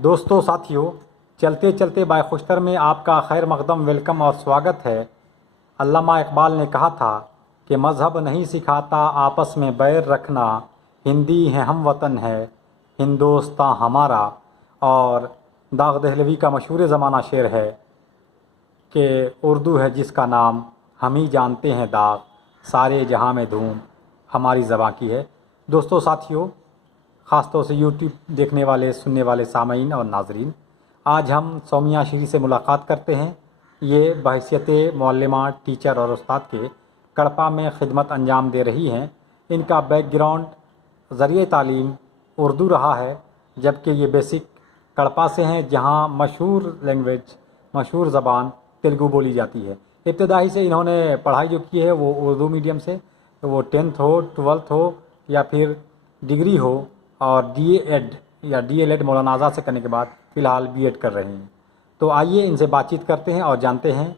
दोस्तों साथियों, चलते चलते बायखुश्तर में आपका खैर मकदम वेलकम और स्वागत है। अल्लामा इकबाल ने कहा था कि मज़हब नहीं सिखाता आपस में बैर रखना, हिंदी है हम वतन है हिंदोस्तां हमारा। और दाग दहलवी का मशहूर ज़माना शेर है कि उर्दू है जिसका नाम हम ही जानते हैं दाग, सारे जहां में धूम हमारी ज़बां की है। दोस्तों साथियों, ख़ास तौर से यूट्यूब देखने वाले सुनने वाले सामीन और नाजरीन, आज हम सौमिया श्री से मुलाकात करते हैं। ये बहैसियत मुअल्लिमा, टीचर और उस्ताद के कड़पा में खिदमत अंजाम दे रही हैं। इनका बैकग्राउंड ज़रिए तालीम उर्दू रहा है, जबकि ये बेसिक कड़पा से हैं जहाँ मशहूर लैंग्वेज, मशहूर ज़बान तेलुगु बोली जाती है। इब्तदाई से इन्होंने पढ़ाई जो की है वो उर्दू मीडियम से, तो वो 10th हो, 12th हो या फिर डिग्री हो, और DED या DLED मौलाना आज़ाद से करने के बाद फ़िलहाल BEd कर रहे हैं। तो आइए इनसे बातचीत करते हैं और जानते हैं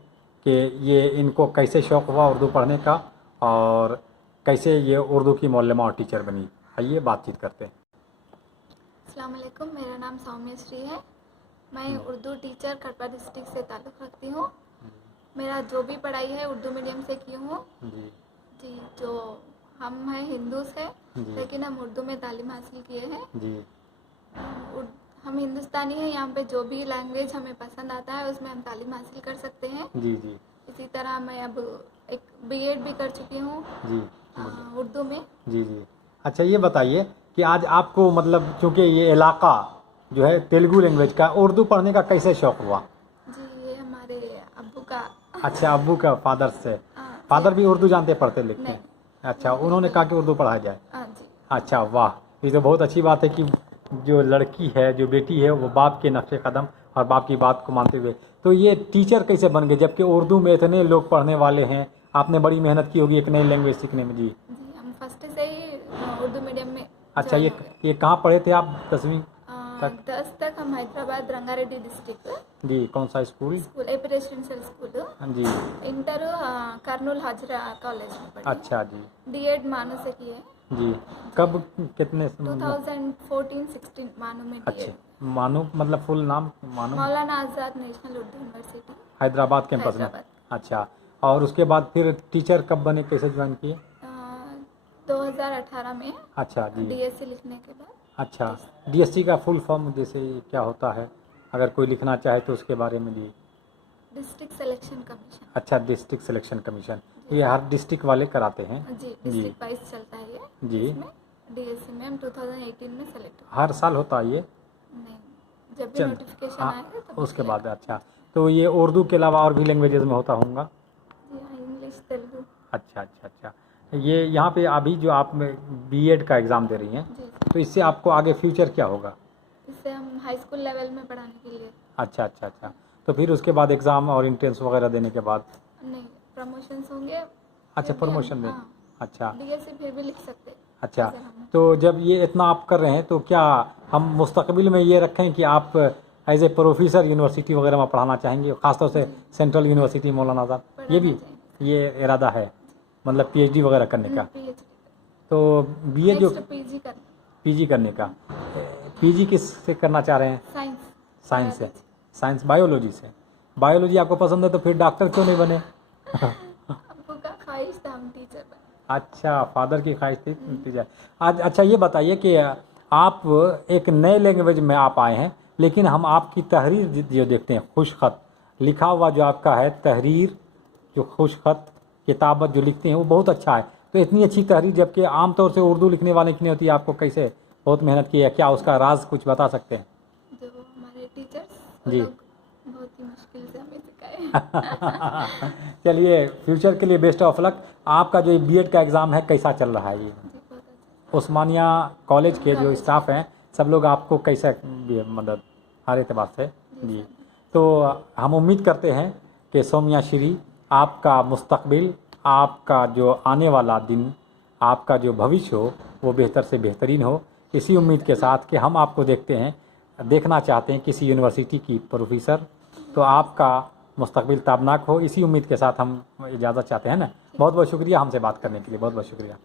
कि ये इनको कैसे शौक़ हुआ उर्दू पढ़ने का और कैसे ये उर्दू की मौल्लमा और टीचर बनी। आइए बातचीत करते हैं। अस्सलाम वालेकुम, मेरा नाम सौम्या श्री है। मैं उर्दू टीचर कड़पा डिस्ट्रिक्ट से ताल्लुक़ रखती हूँ। मेरा जो भी पढ़ाई है उर्दू मीडियम से की हूँ जी। जो हम हैं हिंदू से, लेकिन हम उर्दू में तालीम हासिल किए हैं जी। हम हिंदुस्तानी हैं, यहाँ पे जो भी लैंग्वेज हमें पसंद आता है उसमें हम तालीम हासिल कर सकते हैं जी। इसी तरह मैं अब एक BEd भी कर चुकी हूँ जी उर्दू में जी। अच्छा, ये बताइए कि आज आपको मतलब चूँकि ये इलाका जो है तेलुगु लैंग्वेज का, उर्दू पढ़ने का कैसे शौक़ हुआ जी? ये हमारे अब्बू का। अच्छा, अब्बू का, फादर से। फादर भी उर्दू जानते पढ़ते लिखते हैं? अच्छा, उन्होंने कहा कि उर्दू पढ़ाया जाए। अच्छा, वाह, ये तो बहुत अच्छी बात है कि जो लड़की है, जो बेटी है, वो बाप के नक्शे कदम और बाप की बात को मानते हुए। तो ये टीचर कैसे बन गए जबकि उर्दू में इतने लोग पढ़ने वाले हैं? आपने बड़ी मेहनत की होगी एक नई लैंग्वेज सीखने में जी। हम फर्स्ट से ही उर्दू मीडियम में। अच्छा, ये कहाँ पढ़े थे आप 10वीं तक? 10 तक हम हैदराबाद रंगारेड्डी डिस्ट्रिक्ट जी। कौन सा स्कूल? AP रेसिडेंशियल स्कूल जी। इंटर कर्नूल हाजरा कॉलेज में पढ़ी। अच्छा जी। DEd मानू से किए जी। कब, कितने? 2014-16 मानू में। अच्छा, मानू मतलब फुल नाम? MANUU Maulana Azad national Urdu university Hyderabad campus में। अच्छा, और उसके बाद फिर टीचर कब बने, कैसे ज्वाइन किए? 2018 में। अच्छा जी। DSc लिखने के बाद। अच्छा, DSc का फुल फॉर्म जैसे क्या होता है, अगर कोई लिखना चाहे तो उसके बारे में जी? District selection commission. अच्छा, डिस्ट्रिक्ट सिलेक्शन कमीशन, ये हर डिस्ट्रिक्ट वाले कराते हैं जी। डिस्ट्रिक्ट वाइज चलता है ये जी। DSc में हम 2018 में सेलेक्ट। हर साल होता है ये? नहीं, जब भी नोटिफिकेशन आएगा तब उसके बाद। अच्छा, तो ये उर्दू के अलावा और भी लैंग्वेजेस में होता होगा? इंग्लिश, तेलुगु। अच्छा, ये यहाँ पे अभी जो आप BEd का एग्ज़ाम दे रही हैं, तो इससे आपको आगे फ्यूचर क्या होगा? इससे हम हाई स्कूल लेवल में पढ़ाने के लिए। अच्छा, तो फिर उसके बाद एग्ज़ाम और एंट्रेंस वगैरह देने के बाद? नहीं, प्रमोशंस होंगे। अच्छा, प्रमोशन में। अच्छा, DSc फिर भी लिख सकते। अच्छा, तो जब ये इतना आप कर रहे हैं तो क्या हम मुस्तकबिल में ये रखें कि आप एज ए प्रोफेसर यूनिवर्सिटी वगैरह में पढ़ाना चाहेंगे, ख़ासतौर से सेंट्रल यूनिवर्सिटी मौलाना आज़ाद? ये भी ये इरादा है, मतलब PhD वगैरह करने का? तो BA जो PG करने का, PG किस से करना चाह रहे हैं? साइंस से। साइंस, बायोलॉजी से। बायोलॉजी आपको पसंद है तो फिर डॉक्टर क्यों नहीं बने? अब्बू का ख्वाहिश था हम टीचर बने। अच्छा, फादर की ख्वाहिश थी टीचर। आज अच्छा, ये बताइए कि आप एक नए लैंग्वेज में आप आए हैं, लेकिन हम आपकी तहरीर जो देखते हैं, खुशखत लिखा हुआ जो आपका है, तहरीर जो खुशखत किताबत जो लिखते हैं वो बहुत अच्छा है। तो इतनी अच्छी तहरीर जबकि आमतौर से उर्दू लिखने वाले की नहीं होती, आपको कैसे बहुत मेहनत की है? क्या उसका राज कुछ बता सकते हैं? जो हमारे टीचर्स जी बहुत ही मुश्किल से हमें सिखाए। चलिए, फ्यूचर के लिए बेस्ट ऑफ लक। आपका जो BEd का एग्ज़ाम है कैसा चल रहा है? ये उस्मानिया कॉलेज के जो स्टाफ हैं सब लोग आपको कैसे मदद हर एतबार से जी? तो हम उम्मीद करते हैं कि सौम्या श्री, आपका मुस्तकबिल, आपका जो आने वाला दिन, आपका जो भविष्य हो वो बेहतर से बेहतरीन हो। इसी उम्मीद के साथ कि हम आपको देखना चाहते हैं किसी यूनिवर्सिटी की प्रोफेसर, तो आपका मुस्तकबिल ताबनाक हो, इसी उम्मीद के साथ हम इजाज़त चाहते हैं ना। बहुत बहुत शुक्रिया हमसे बात करने के लिए, बहुत बहुत शुक्रिया।